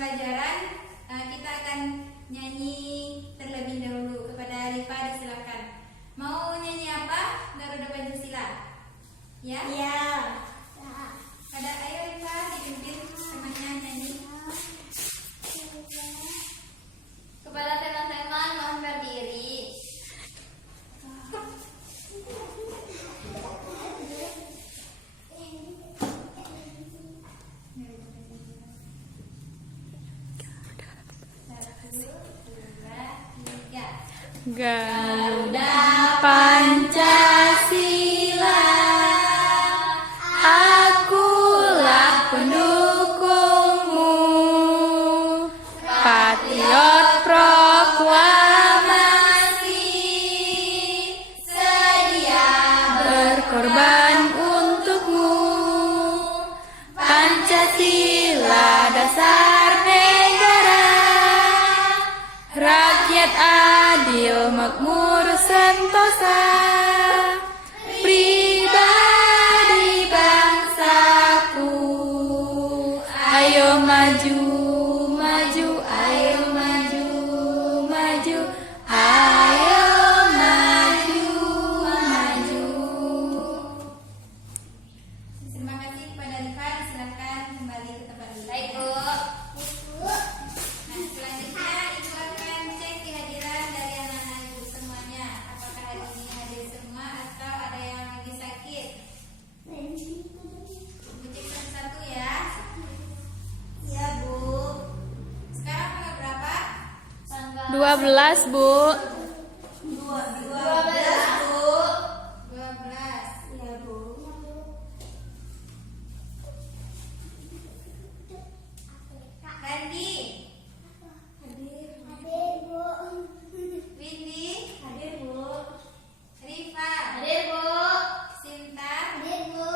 pembelajaran kita akan nyanyi terlebih dahulu. Kepada Rifa disilakan. Mau nyanyi apa? Garuda Pancasila. Ya? Iya. Ada, ayo Rifa dipimpin temannya nyanyi. Kepada teman-teman mohon berdiri. Garuda Pancasila, akulah pendukungmu, patriot proklamasi, sedia berkorban untukmu. Pancasila dasar negara, rakyat adil makmur sentosa, pribadi bangsaku. Ayo maju, maju, ayo maju, maju, ayo maju, maju. Terima kasih kepada Rifa, silakan kembali ke tempat duduk. Baik, Bu. Nah, selanjutnya Ibu akan cek kehadiran dari anak-anak Ibu semuanya. Apakah hari ini hadir semua atau ada yang lagi sakit? Ibu cek satu-satu ya. Iya, Bu. Sekarang tanggal berapa? 12, Bu. 12, Bu. 12. Iya, Bu. Randi, Hadir, Bu. Windy, Hadir, Bu. Rifa, Hadir, Bu. Sinta. Hadir, Bu.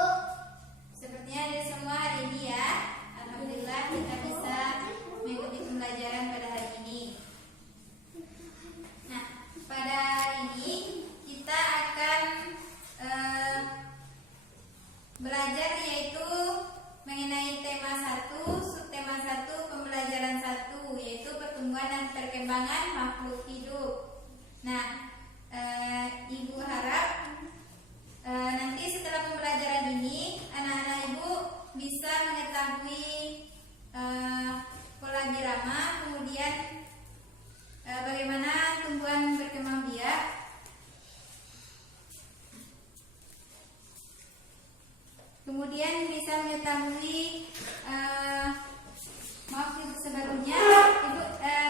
Sepertinya hadir semua hari ini ya. Alhamdulillah kita bisa mengikuti pembelajaran pada hari ini. Nah, pada hari ini kita akan belajar yaitu mengenai tema 1, subtema 1, pembelajaran 1, yaitu pertumbuhan dan perkembangan makhluk hidup. Nah, Ibu harap nanti setelah pembelajaran ini anak-anak Ibu bisa mengetahui pola birama, kemudian bagaimana tumbuhan berkembang biak, kemudian bisa mengetahui maaf Ibu sebelumnya Ibu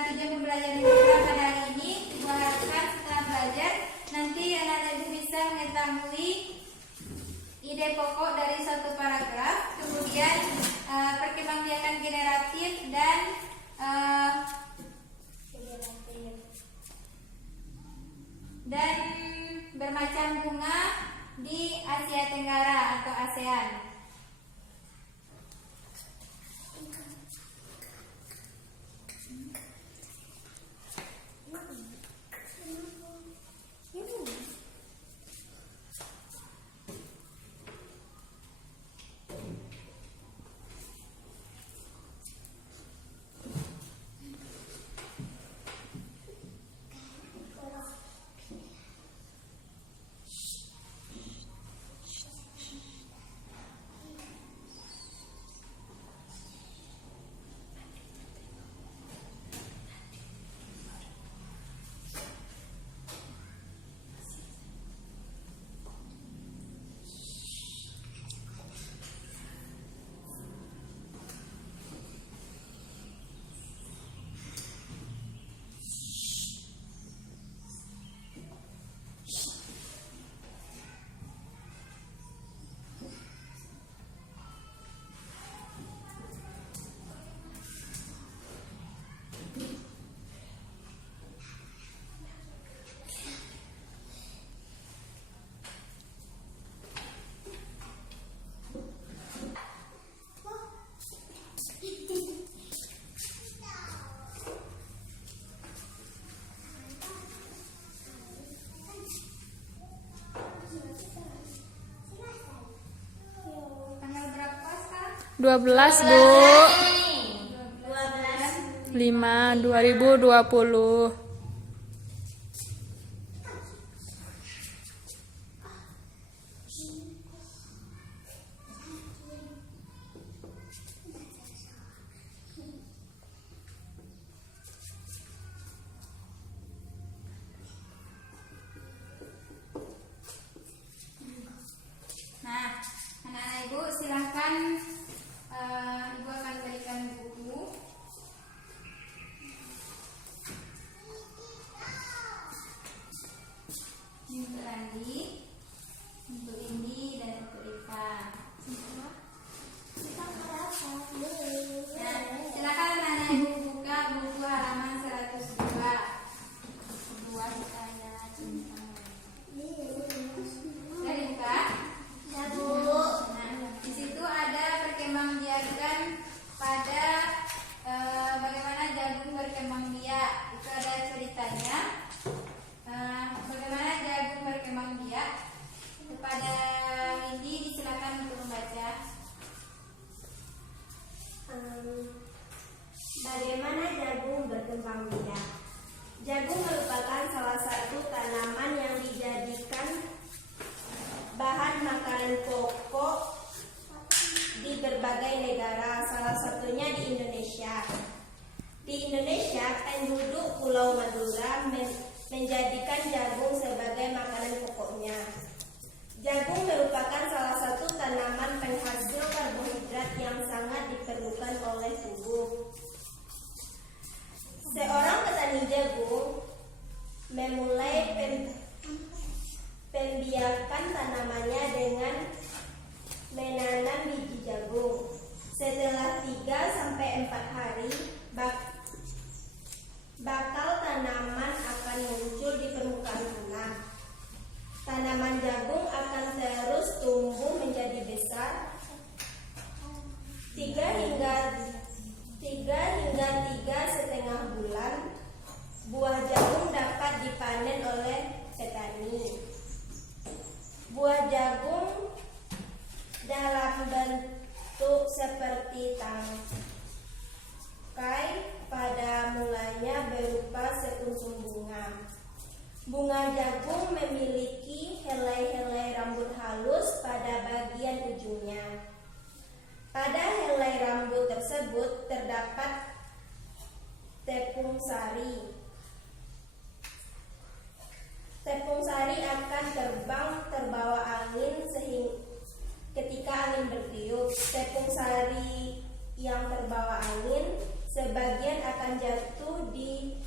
tujuan pembelajaran kita pada hari ini Ibu harapkan setelah belajar nanti anak-anak Ibu bisa mengetahui ide pokok dari satu paragraf, kemudian perkembangbiakan generatif dan bermacam bunga di Asia Tenggara atau ASEAN. Dua belas, Bu. 12, 2020. Nah, anak-anak ibu silahkan, ibu akan berikan buku. Ini untuk Randi, untuk Indi, dan untuk Iva. Nah, silakan anak-anak ibu buka buku halaman 102. Dua saya tentang. Sudah dibuka? Ya, Bu. Nah, di situ ada perkembangbiakan pada bagaimana jagung berkembang biak. Itu ada ceritanya. Bagaimana jagung berkembang biak. Kepada Windy disilakan untuk membaca. Bagaimana jagung berkembang biak? Jagung merupakan salah satu tanaman yang dijadikan bahan makanan pokok di berbagai negara, salah satunya di Indonesia. Di Indonesia, penduduk Pulau Madura menjadikan jagung sebagai makanan pokoknya. Jagung merupakan salah satu tanaman penghasil karbohidrat yang sangat diperlukan oleh tubuh. Seorang petani jagung memulai pembiakan tanamannya dengan menanam biji jagung. Setelah 3-4 hari, bakal tanaman akan muncul di permukaan tanah. Tanaman jagung akan terus tumbuh menjadi besar 3 hingga 3,5 bulan. Buah jagung dapat dipanen oleh petani. Buah jagung dalam bentuk seperti tangkai pada mulanya berupa sekuntum bunga. Bunga jagung memiliki helai-helai rambut halus pada bagian ujungnya. Pada helai rambut tersebut terdapat tepung sari. Tepung sari akan terbang terbawa angin ketika angin bertiup. Tepung sari yang terbawa angin sebagian akan jatuh di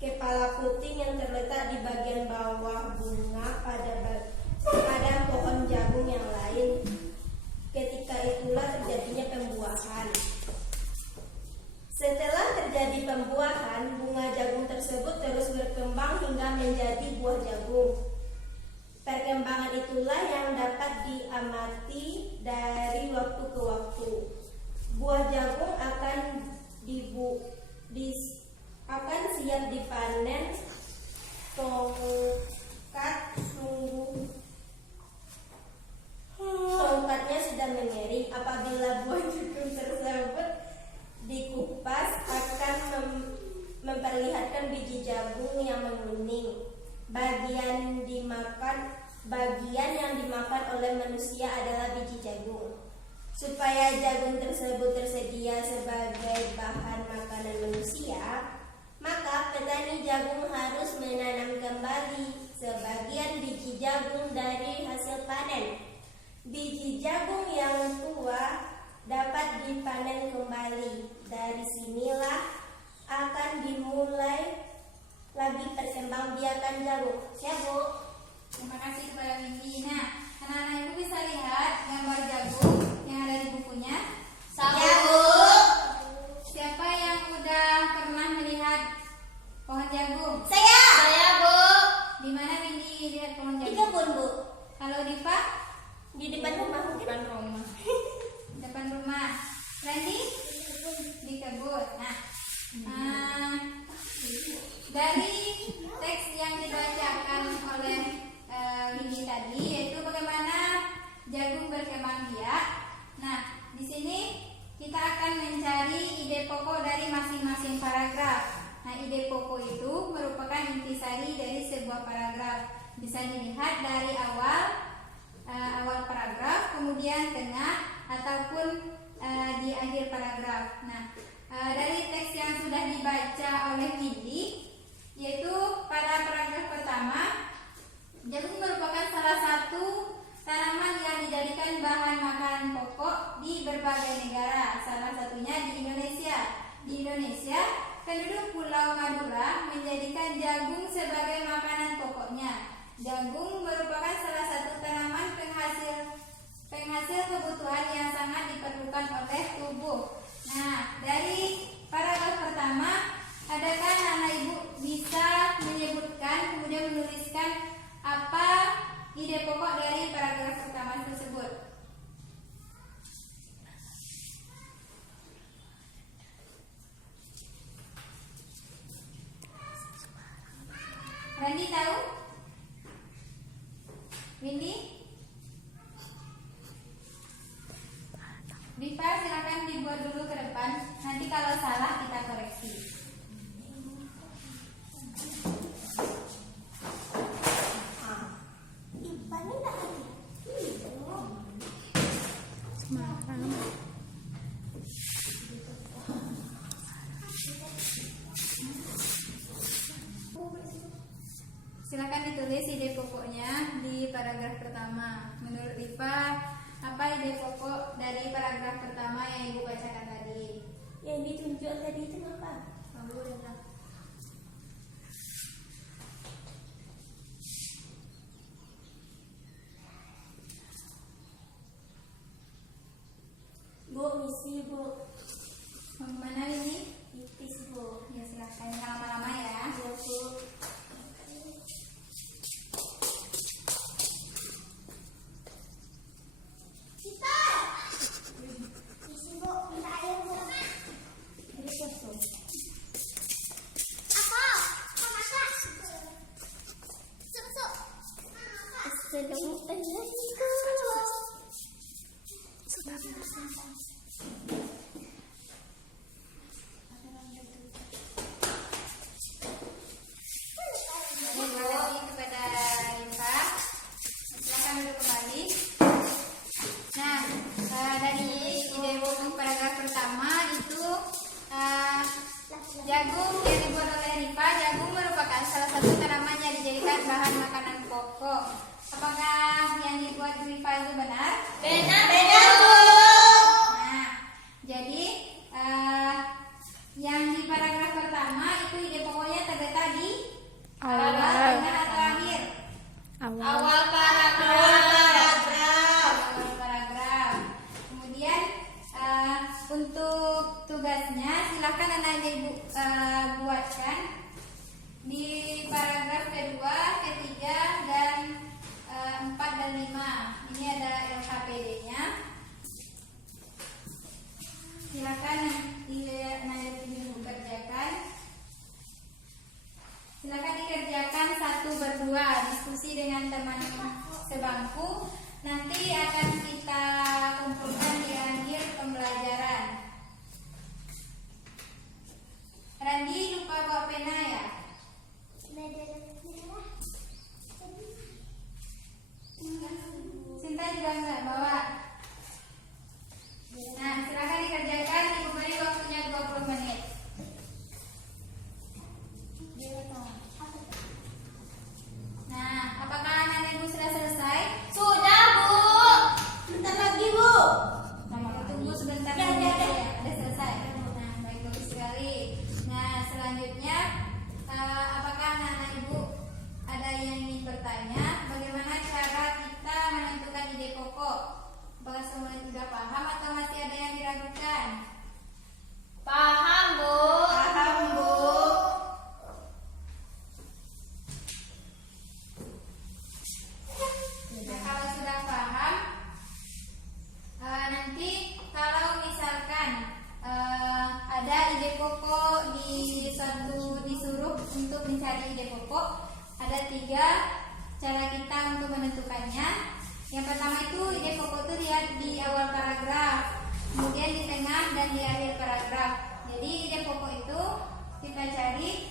kepala puting yang terletak di bagian bawah bunga pada pohon jagung yang lain. Ketika itulah terjadinya pembuahan. Setelah terjadi pembuahan, bunga jagung tersebut terus berkembang hingga menjadi buah jagung. Perkembangan itulah yang dapat diamati dari waktu ke waktu. Buah jagung akan siap dipanen. Tongkatnya sudah mengering. Apabila buah jagung tersebut dikupas, akan memperlihatkan biji jagung yang menguning. Bagian yang dimakan oleh manusia adalah biji jagung. Supaya jagung tersebut tersedia sebagai bahan makanan manusia, maka petani jagung harus menanam kembali sebagian biji jagung dari hasil panen. Biji jagung yang tua dapat dipanen kembali. Dari sinilah akan dimulai lagi perkembangbiakan jagung. Ya, Bu. Terima kasih kepada Windy. Nah, anak-anak ibu bisa lihat gambar jagung yang ada di bukunya. Ya, Bu. Siapa yang udah pernah melihat pohon jagung? Saya, Bu. Di mana Windy lihat pohon Di jagung? kebun, Bu. Kalau Diva? Di depan rumah mungkin. Depan rumah. Randy? Di kebun. Nah, dari teks yang dibacakan oleh Windy tadi, yaitu bagaimana jagung berkembang biak. Nah, di sini kita akan mencari ide pokok dari masing-masing Nah, ide pokok itu merupakan intisari dari sebuah paragraf. Bisa dilihat dari awal paragraf, kemudian tengah, ataupun di akhir paragraf. Nah, dari teks yang sudah dibaca oleh Windy, yaitu pada paragraf pertama, jagung merupakan salah satu tanaman yang dijadikan bahan makanan pokok di berbagai negara, salah satunya di Indonesia. Di Indonesia, penduduk Pulau Madura menjadikan jagung sebagai makanan pokoknya. Jagung merupakan salah satu tanaman penghasil kebutuhan yang sangat diperlukan oleh tubuh. Nah, dari paragraf pertama, adakah anak ibu bisa menyebutkan kemudian menuliskan apa ide pokok dari paragraf pertama tersebut? Randi tahu? Windy? Diva, silakan dibuat dulu ke depan. Nanti kalau salah kita koreksi. Silakan ditulis ide pokoknya di paragraf pertama. Menurut Diva, apa ide pokok dari paragraf pertama yang Ibu bacakan tadi? Yang ditunjuk tadi itu apa? Kamu udah bilang. Bu, misi Bu. Mana ini? Tipis Bu. Ya silakan, jangan lama-lama ya. Ya Bu. Jagung yang dibuat oleh Rifa, jagung merupakan salah satu tanaman yang dijadikan bahan makanan pokok. Apakah yang dibuat Rifa itu benar? Benar Bu. Nah, jadi yang di paragraf pertama itu ide pokoknya terletak di awal, tengah atau akhir? Awal. Paragraf. Kemudian untuk tugasnya silakan anak ibu buatkan di paragraf kedua, ketiga, dan 4 dan 5. Ini ada LKPD-nya. Silakan anak ibu kerjakan. Silakan dikerjakan 1 berdua, diskusi dengan teman sebangku. Nanti akan kita kumpulkan di akhir pembelajaran. Randi lupa bawa pena ya? Sinta juga nggak bawa. Nah, silakan dikerjakan. Ibu beri waktunya 20 menit. Nah, apakah anak ibu sudah selesai? Sudah Bu. Bentar lagi Bu. Nah, tunggu sebentar Ya, saja ya, ya. ya. Ada selesai. Nah, baik, bagus sekali. Nah, selanjutnya apakah anak-anak ibu ada yang ingin bertanya? Bagaimana cara kita menentukan ide pokok? Apakah semuanya sudah paham atau masih ada yang diragukan? Paham Bu. Paham Bu. Nah, kalau sudah paham, nanti kalau misalkan ada ide pokok disuruh untuk mencari ide pokok, ada 3 cara kita untuk menentukannya. Yang pertama itu ide pokok itu lihat di awal paragraf, kemudian di tengah dan di akhir paragraf. Jadi ide pokok itu kita cari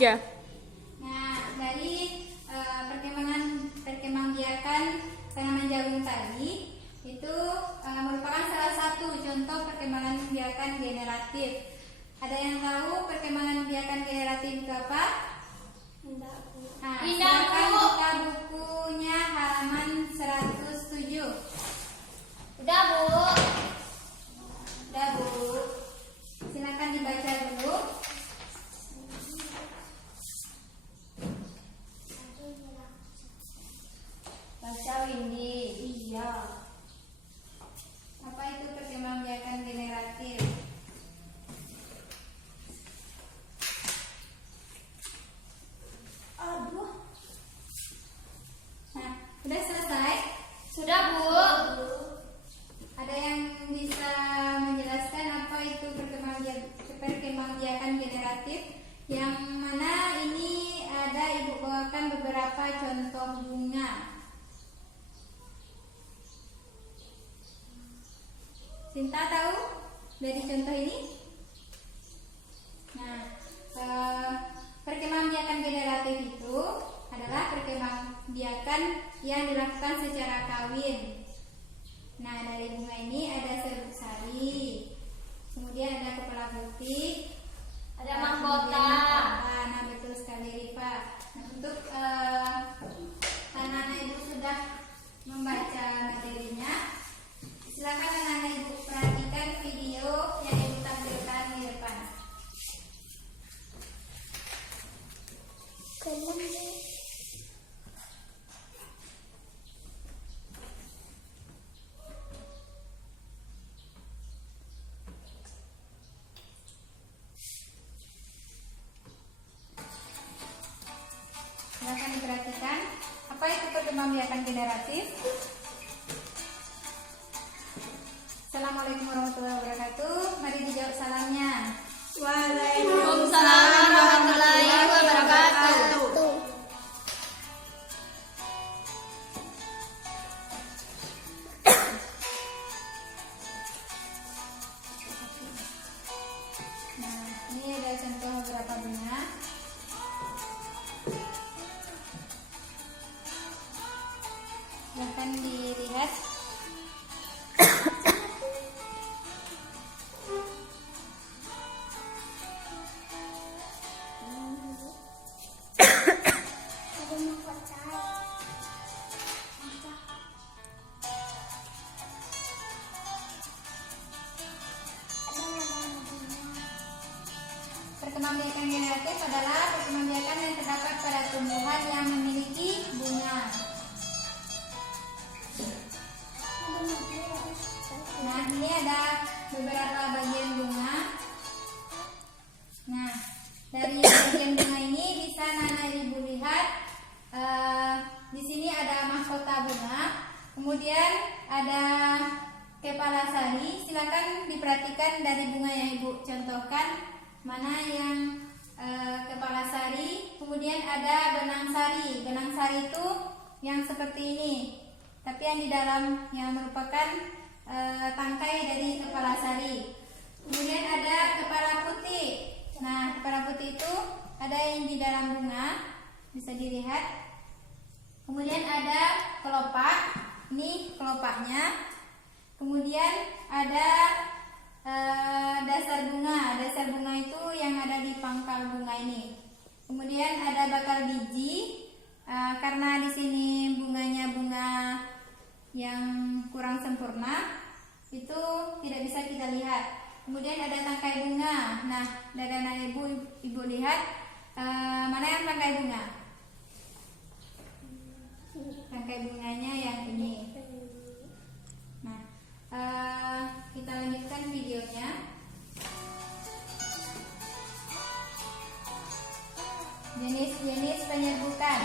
3. Nah, dari perkembangbiakan tanaman jagung tadi itu merupakan salah satu contoh perkembangan biakan generatif. Ada yang tahu perkembangan biakan generatif itu apa? Nah, silakan buka bukunya halaman 107. Udah, Bu. Udah, Bu. Silakan dibaca dulu. Baca Windy. Iya. Apa itu perkembangbiakan generatif? Aduh. Nah, udah selesai? Sudah, Bu. Ada yang bisa menjelaskan apa itu perkembangbiakan generatif? Yang mana ini ada Ibu bawakan beberapa contoh bunga. Sinta tahu dari contoh ini? Nah, perkembangbiakan generatif itu adalah perkembangbiakan yang dilakukan secara kawin. Nah, dari bunga ini ada serbuk sari, kemudian ada kepala putih, Ada kemudian mahkota. mahkota. Nah, betul sekali Rifa. Nah, untuk anak-anak Ibu sudah membaca materinya, silakan anak-anak Ibu perhatikan video yang Ibu tampilkan di depan. Silakan diperhatikan apa itu perkembangbiakan generatif. Assalamualaikum warahmatullahi wabarakatuh. Mari dijawab salamnya. Waalaikumsalam warahmatullahi wabarakatuh. Nah, ini ada contoh beberapa bunga. Silahkan dilihat. Perkembangbiakan generatif adalah perkembangbiakan yang terdapat pada tumbuhan yang memiliki bunga. Nah, ini ada beberapa bagian bunga. Nah, dari bagian bunga ini bisa anak Ibu lihat. Di sini ada mahkota bunga, kemudian ada kepala sari. Silakan diperhatikan dari bunga yang Ibu contohkan mana yang kepala sari. Kemudian ada benang sari. Benang sari itu yang seperti ini, tapi yang di dalam yang merupakan tangkai dari kepala sari. Kemudian ada kepala putih. Nah, kepala putih itu ada yang di dalam bunga, bisa dilihat. Kemudian ada kelopak, ini kelopaknya. Kemudian ada dasar bunga. Dasar bunga itu yang ada di pangkal bunga ini. Kemudian ada bakal biji. Karena di sini bunganya bunga yang kurang sempurna, itu tidak bisa kita lihat. Kemudian ada tangkai bunga. Nah, dari anak ibu lihat mana yang tangkai bunga? Tangkai bunganya yang ini. Nah, kita lanjutkan videonya. Jenis-jenis penyerbukan.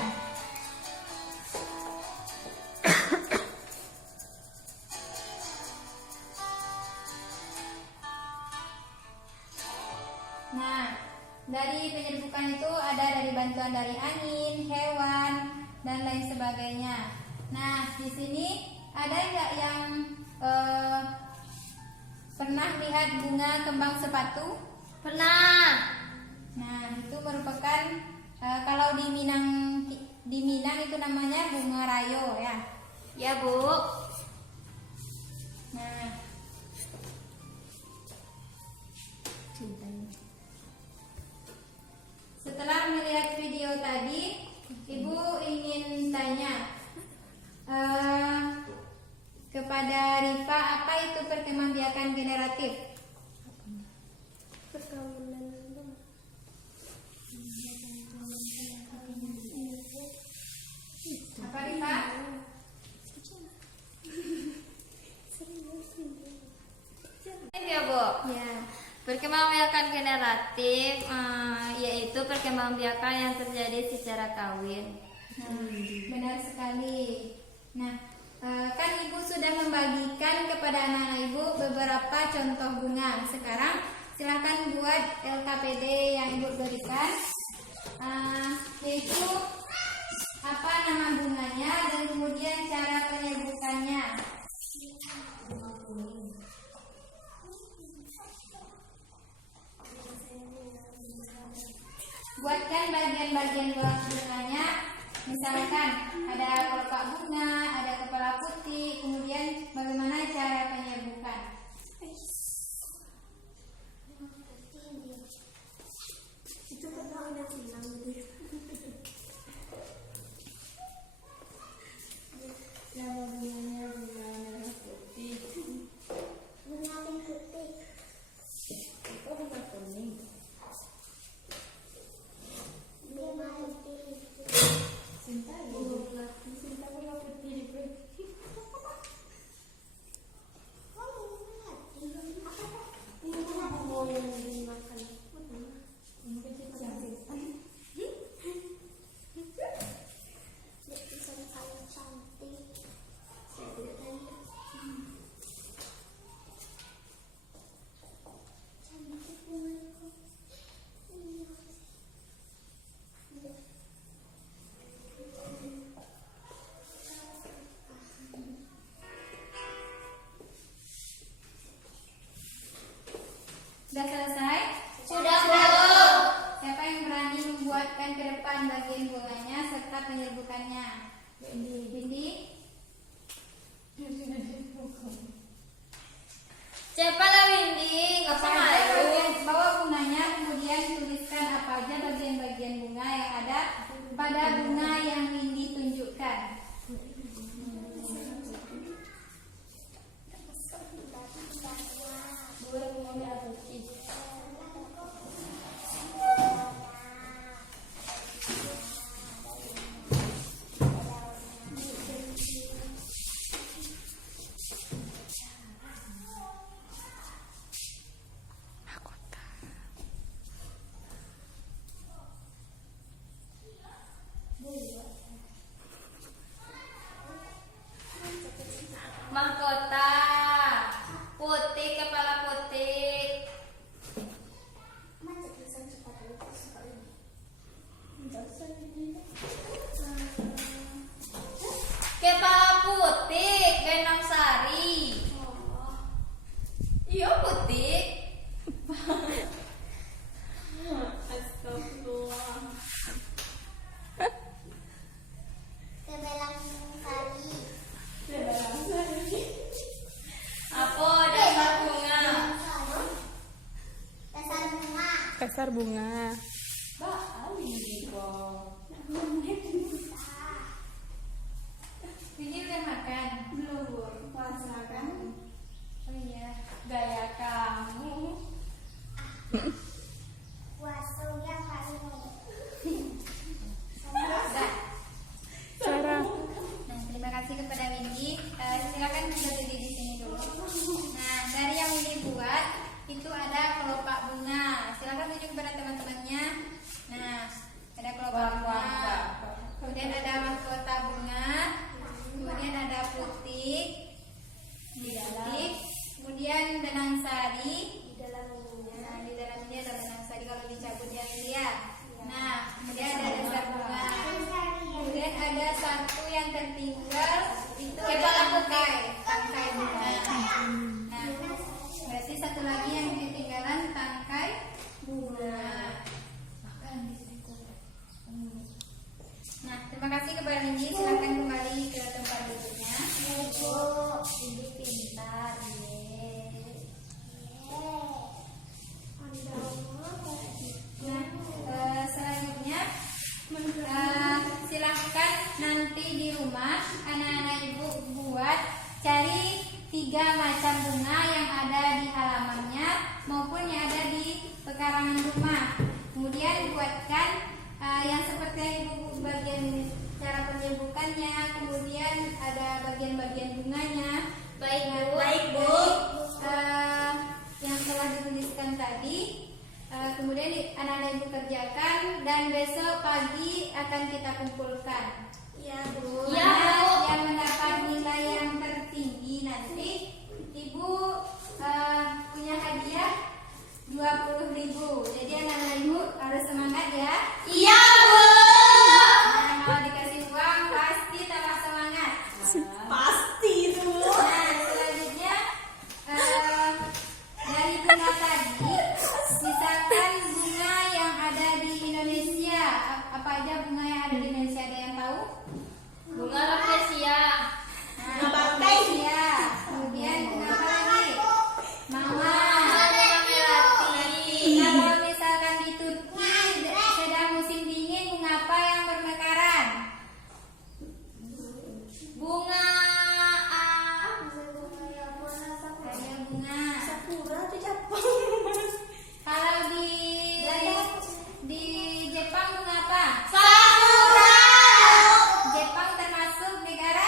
Nah, dari penyerbukan itu ada dari bantuan dari angin, hewan, dan lain sebagainya. Nah, di sini ada nggak yang pernah lihat bunga kembang sepatu? Pernah. Nah, itu merupakan kalau di Minang itu namanya bunga rayo ya. Ya, Bu. Nah, setelah melihat video tadi, Ibu ingin tanya kepada Rifa, apa itu perkembangbiakan generatif? Apa Rifa? Ya, Bu. Ya. Perkembangbiakan generatif yaitu perkembangbiakan yang terjadi secara kawin. Nah, benar sekali. Nah, kan Ibu sudah membagikan kepada anak-anak Ibu beberapa contoh bunga. Sekarang silakan buat LKPD yang Ibu berikan, yaitu apa nama bunganya dan kemudian cara penyebutannya. Buatkan bagian-bagian bunganya. Misalkan ada kelopak bunga, ada kepala putih, kemudian bagaimana cara penyebutan. Itu pernah udah bilang gitu. Nama bunganya bunga merah putih. Bunga putih. Oh, bunga kuning. Bunga putih. Cinta bunga putih. Ini kenapa mau yang dimakan? Sudah selesai? Sudah, Bu. Siapa yang berani membuatkan ke depan bagian bunganya serta penyebutannya? Bindi? Cepatlah, Windy. Nggak usah malu. Bawa bunganya, kemudian tuliskan apa aja bagian-bagian bunga yang ada pada bunga yang Windy tunjukkan. Mahkota putih, kepala putih. Kepala putih, Benang Sari. Iya, putih. Astagfirullah. Apa dasar bunga? Dasar bunga. Windy udah makan? Belum, Bu. Masakan. Oh iya. Gaya kamu. Cara Nah, terima kasih kepada Windy. Silakan berdiri di sini dulu. Nah, dari yang Windy buat itu ada kelopak bunga. Silakan tunjuk kepada teman-temannya. Nah, ada kelopak bunga. Kemudian ada mahkota bunga. Kemudian ada putih. Kemudian benang sari. Nah, di dalam ini ada benang sari kalau dicabut ya Windy ya. Nah, kemudian ada dasar bunga. Kemudian ada satu yang tertinggal itu Kepala tangkai bunga. Nah, berarti satu lagi yang ketinggalan tangkai bunga. nanti di rumah anak-anak ibu buat cari 3 macam bunga yang ada di halamannya maupun yang ada di pekarangan rumah. Kemudian buatkan yang seperti yang ibu bagian cara penyembuhannya, kemudian ada bagian-bagian bunganya. Baik, Nah, Bu. Baik, Bu. yang telah dituliskan tadi. Kemudian anak-anak ibu kerjakan dan besok pagi akan kita kumpulkan. Iya, Bu. Ya, Mana Bu. yang mendapat nilai yang tertinggi nanti ibu punya hadiah 20.000. Jadi anak-anak ibu harus semangat ya. Iya, Bu. Nah, kalau dikasih uang pasti tambah semangat. Pasti itu. Nah, selanjutnya dari bunga tadi, misalkan bunga yang ada di Indonesia, apa aja bunga yang ada di Indonesia, ada yang tahu? Bunga rafflesia. Bunga bangkai. Iya. Kemudian bunga apa lagi? Mama. Bunga melati. Kalau misalkan di Turki sedang musim dingin, bunga apa yang bermekaran? Bunga Ada bunga. Sakura tuh Jepang. Kalau di Jepang bunga apa? sakura. Jepang termasuk negara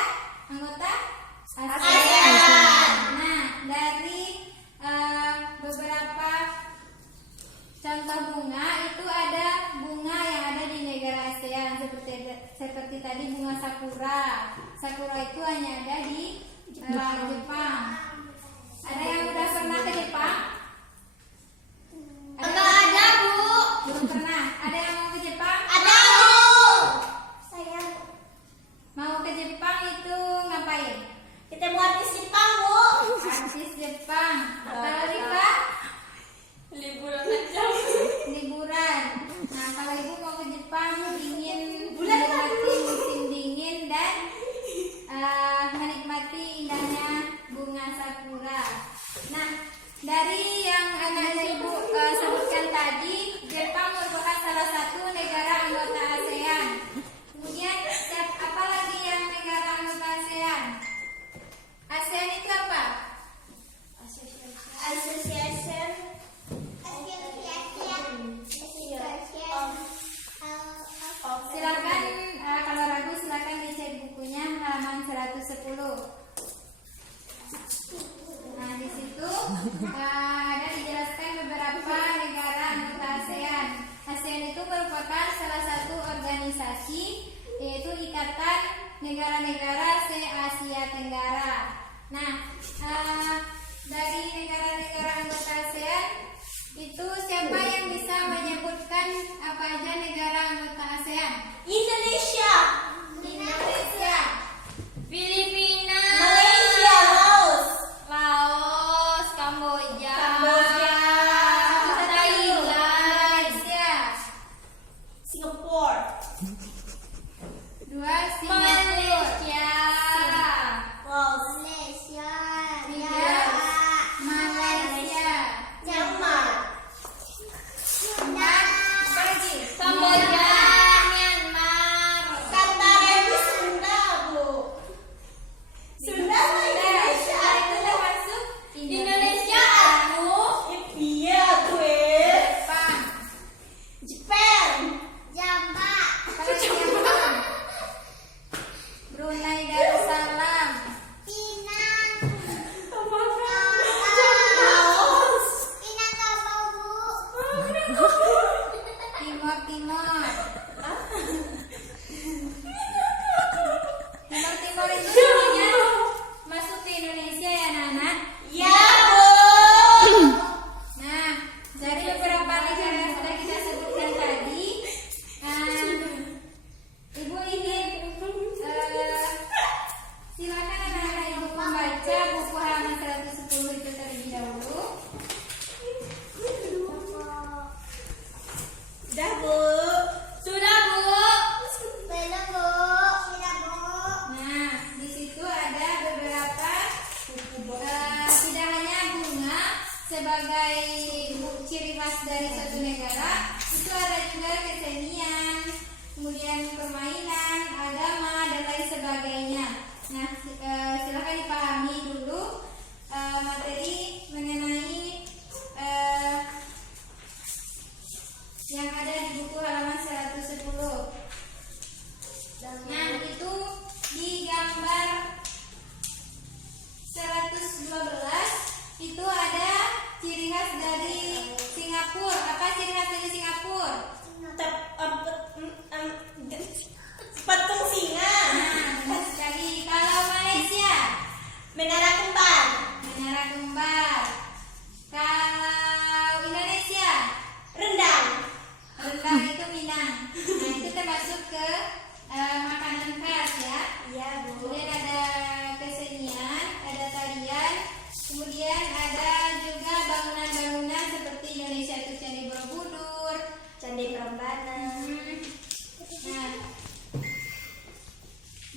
anggota ASEAN. Nah, dari beberapa contoh bunga itu ada bunga yang ada di negara ASEAN seperti tadi bunga sakura. Sakura itu hanya ada di Jepang. Ada yang udah pernah ke Jepang? Enggak ada, Bu. Belum pernah. Ada yang mau ke Jepang? Ada, Bu. Sayang. Mau ke Jepang itu ngapain? Kita buat di Jepang, Bu. Artis Jepang. Kalau Rika Liburan aja. liburan. Nah, kalau ibu mau ke Jepang ingin menikmati musim dingin dan menikmati indahnya bunga sakura. Nah, dari yang anak ibu sebutkan tadi, Jepang merupakan salah satu negara anggota ASEAN. Kemudian apa lagi yang negara anggota ASEAN? ASEAN itu apa? Association. Silakan kalau ragu silakan dicek bukunya halaman 110. Nah, di situ ada dijelaskan beberapa negara anggota ASEAN. ASEAN itu merupakan salah satu organisasi, yaitu Ikatan Negara-Negara se-Asia Tenggara. Nah, dari negara-negara anggota ASEAN itu siapa yang bisa menyebutkan apa aja negara anggota ASEAN? Indonesia. Indonesia, Filipina. Malaysia. Laos. Laos, Kamboja. Kamboja. Thailand. Malaysia, Singapore. 2 Singapura, Malaysia. Laos. 3 Malaysia.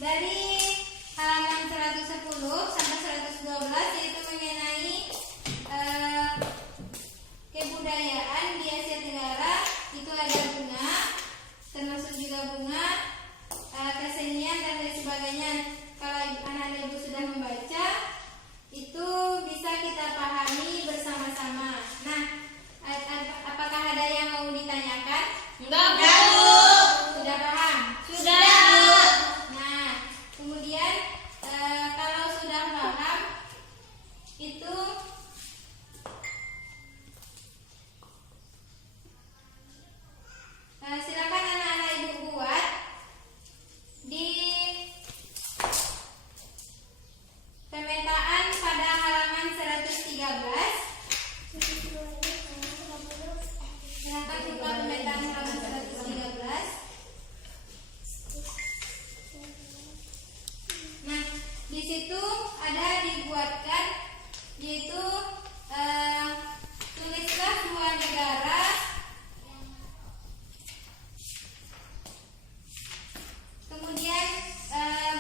dari halaman 110 sampai 112 yaitu mengenai kebudayaan di Asia Tenggara. Itu ada bunga, termasuk juga bunga, kesenian dan lain sebagainya. Kalau anak-anak ibu sudah membaca, itu bisa kita pahami bersama-sama. Nah, apakah ada yang mau ditanyakan? Enggak, Bu. Sudah paham? Sudah. Nah, kemudian kalau sudah paham, itu silakan anak-anak ibu buat di pemetaan pada halaman 113. Silakan buka pemetaan halaman 113. Nah, di situ ada dibuatkan yaitu tulislah dua negara kemudian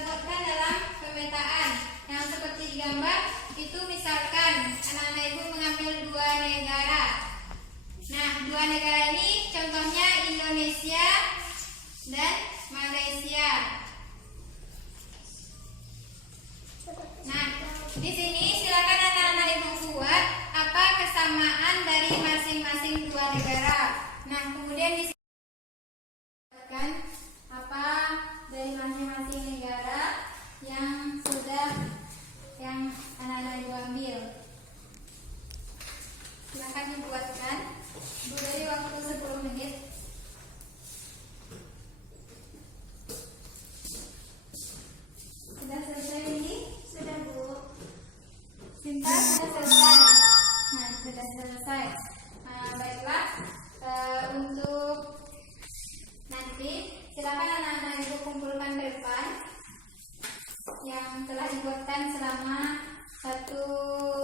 buatkan dalam pemetaan yang seperti di gambar itu. Misalkan anak-anak ibu mengambil dua negara. Nah, dua negara ini contohnya Indonesia dan Malaysia. Nah, di sini silakan anak-anak ibu buat apa kesamaan dari masing-masing dua negara. Nah, kemudian di sini apa dari masing-masing negara yang anak-anak ibu ambil. Silakan dibuatkan. Beri waktu 10 menit. Sudah selesai ini? Sudah, Bu. Sinta sudah selesai. Nah, sudah selesai. Baiklah, untuk nanti silakan anak-anak ibu kumpulkan ke depan yang telah dibuatkan selama 1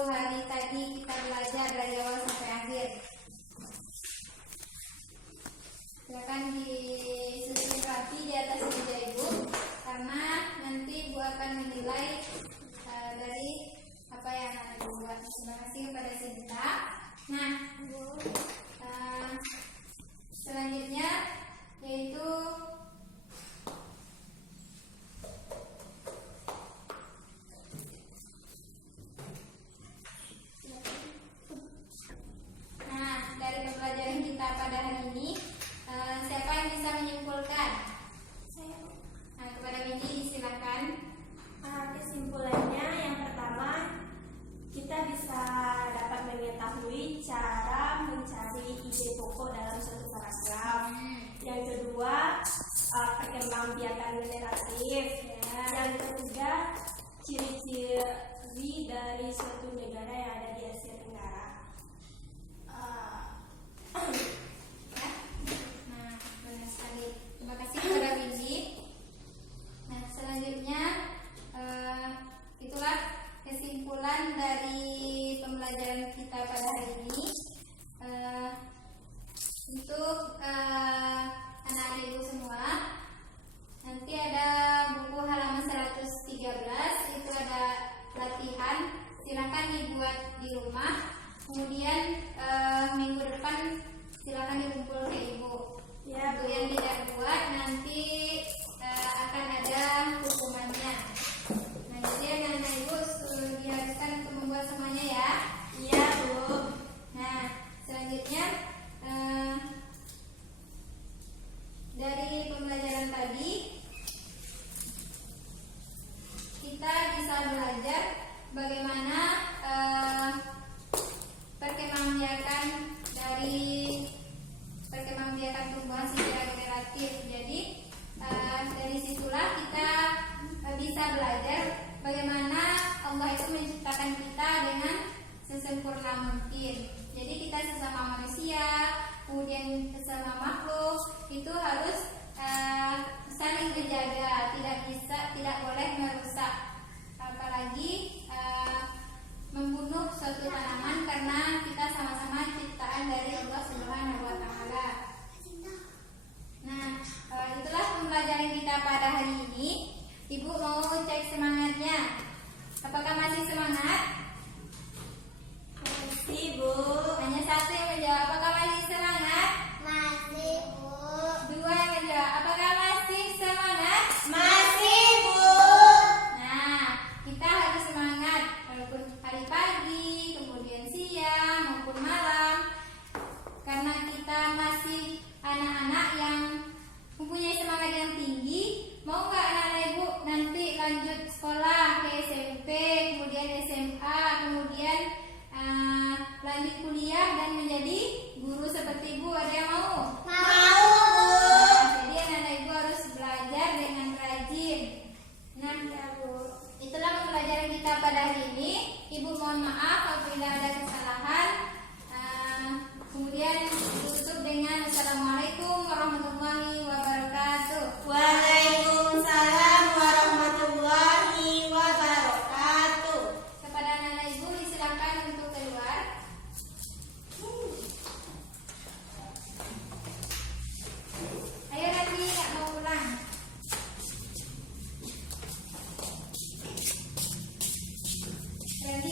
hari tadi kita belajar dari awal sampai akhir. Silakan disusun rapi di atas meja ibu, karena nanti ibu akan menilai dari apa yang anak ibu buat. Terima kasih kepada Sinta. Nah, selanjutnya yaitu dari pembelajaran kita pada hari ini, siapa yang bisa menyimpulkan? Saya. Nah, kepada Windy disilakan. Kesimpulannya yang pertama, kita bisa dapat mengetahui cara mencari ide pokok dalam suatu paragraf. Yang kedua, perkembangbiakan generatif. Yang ketiga, ciri-ciri dari suatu negara yang ada di Asia Tenggara. Nah, benar sekali. Terima kasih kepada Windy. Nah, selanjutnya itulah kesimpulan dari pembelajaran kita pada hari ini. Untuk anak-anak ibu semua, nanti ada buku halaman 113, itu ada latihan. Silakan dibuat di rumah. Kemudian minggu depan silakan dikumpul ke ibu. Ya, Untuk yang tidak buat nanti akan ada hukumannya. Nah, jadi anak-anak ibu diharuskan untuk membuat semuanya ya. Iya, Bu. Nah, selanjutnya dari pembelajaran tadi kita bisa belajar bagaimana perkembangbiakan tumbuhan secara generatif. Jadi dari situlah kita bisa belajar bagaimana Allah itu menciptakan kita dengan sesempurna mungkin. Jadi kita sesama manusia, kemudian sesama makhluk itu harus saling menjaga, tidak boleh merusak, apalagi membunuh suatu tanaman, karena kita sama-sama ciptaan dari Allah Subhanahu wa Ta'ala. Nah, itulah pembelajaran kita pada hari ini. Ibu Nah, Ya, Bu. itulah pembelajaran kita pada hari ini. Ibu mohon maaf apabila ada kesalahan. Kemudian Ibu tutup dengan Assalamualaikum warahmatullahi wabarakatuh. Waalaikumsalam warahmatullahi wabarakatuh. Kepada anak-anak Ibu disilakan untuk keluar. Ayo Randi, nggak mau pulang. Randi